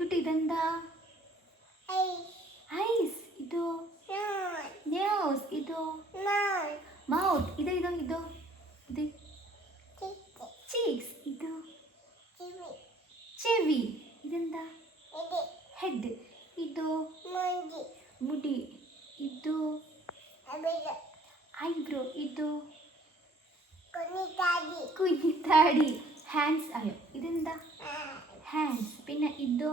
കുട്ടി ഇതെന്താ? ഐസ്. ഇതോ? നോസ്. ഇതോ? മൗത്ത്. ഇതോ ഇതോ ഇതോ ഇത് ചീക്സ്. ഇതോ? ചെവി. ഇതെന്താ? ഹെഡ്. ഇതോ? മുടി. ഇതോ? ഐബ്രോ. ഇതോ? കുഞ്ഞിത്താടി. ഹാൻഡ്സ് ആയോ? ഇതെന്താ? ഹാൻഡ്സ്. പിന്നെ ഇതോ?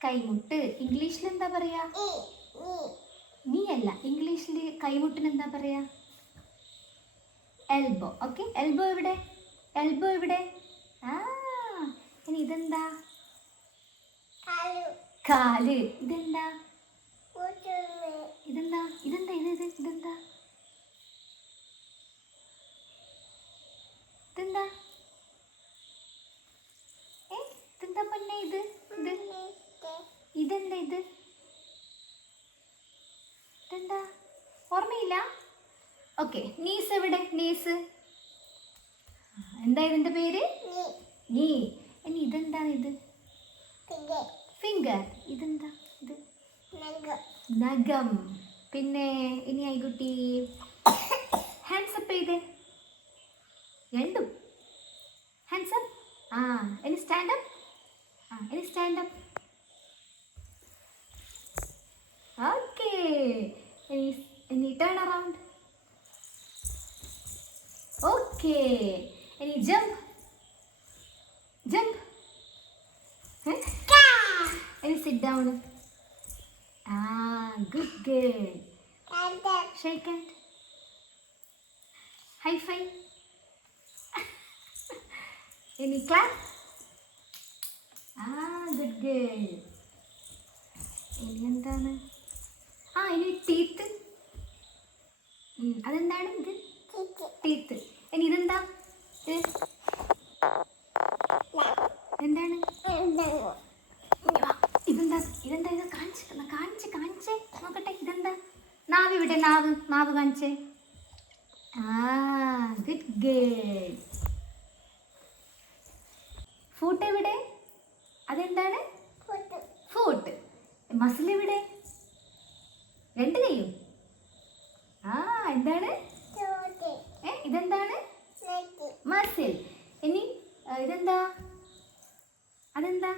കൈമുട്ട്. ഇംഗ്ലീഷിൽ എന്താ പറയാ? നീ അല്ല, ഇംഗ്ലീഷിൽ കൈമുട്ടിന് എന്താ പറയാ? എൽബോ. ഓക്കെ, എൽബോ എവിടെ? എൽബോ എവിടെ? ആ, ഇനി ഇതെന്താ? കാല്. ഇതെന്താ? ഇതെന്താ? ഇതെന്താ? ഇതെന്താ? ഇതെന്താ? ഇതെന്താ പൊന്നെ? ഇത് ഇതെന്താ? ഇതെന്താ? ഓർമ്മയില്ല? ഓക്കെ, നീസ് എവിടെ? നീസ്. എന്താ ഇതിന്റെ പേര്? നീ. ഇനി ഇതെന്താണ്? ഇത് ഫിംഗർ. ഇതെന്താ? ഇത് നഖം. പിന്നെ ഇനി ആയിക്കുട്ടി ഹാൻഡ്സ് അപ്പ് ചെയ്തേ. രണ്ടും ഹാൻഡ്സ് അപ്പ്. ആ, ഇനി സ്റ്റാൻഡ് അപ്പ്. ഇനി സ്റ്റാൻഡ് അപ്പ്. ഓക്കെ, ഇനി ടേൺ അറൗണ്ട്. ഓക്കെ, ഇനി ജമ്പ്. ജമ്പ്. ഇനി sit down. Good girl. Shake hand. High five. ഇനി ക്ലാപ്പ്. Good girl. ഇനി എന്താണ്? ഇനി ടീത്ത്. അതെന്താണ്? ഇത് ടീത്ത്. ഇനി ഇതെന്താ? എന്താണ്? ഇതെന്താ? ഇതെന്താ? ഇത് കാണിച്ചേ നോക്കട്ടെ. ഇതെന്താ? നാവ് ഇവിടെ. നാവ് കാണിച്ചേ. Good girl. ഫൂട്ട് എവിടെ? അതെന്താണ്? ഫൂട്ട്. മസിൽ എവിടെ? രണ്ട് കൈയും. എന്താണ്? ഇതെന്താണ്? മസിൽ. ഇനി ഇതെന്താ? അതെന്താ?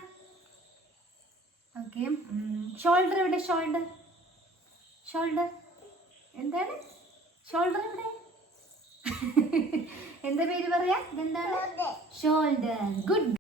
ഓക്കെ, ഷോൾഡർ എവിടെ? ഷോൾഡർ. എന്താണ്? ഷോൾഡർ എവിടെ? എന്താ പേര് പറയാ? ഇതെന്താണ്? ഷോൾഡർ. ഗുഡ്.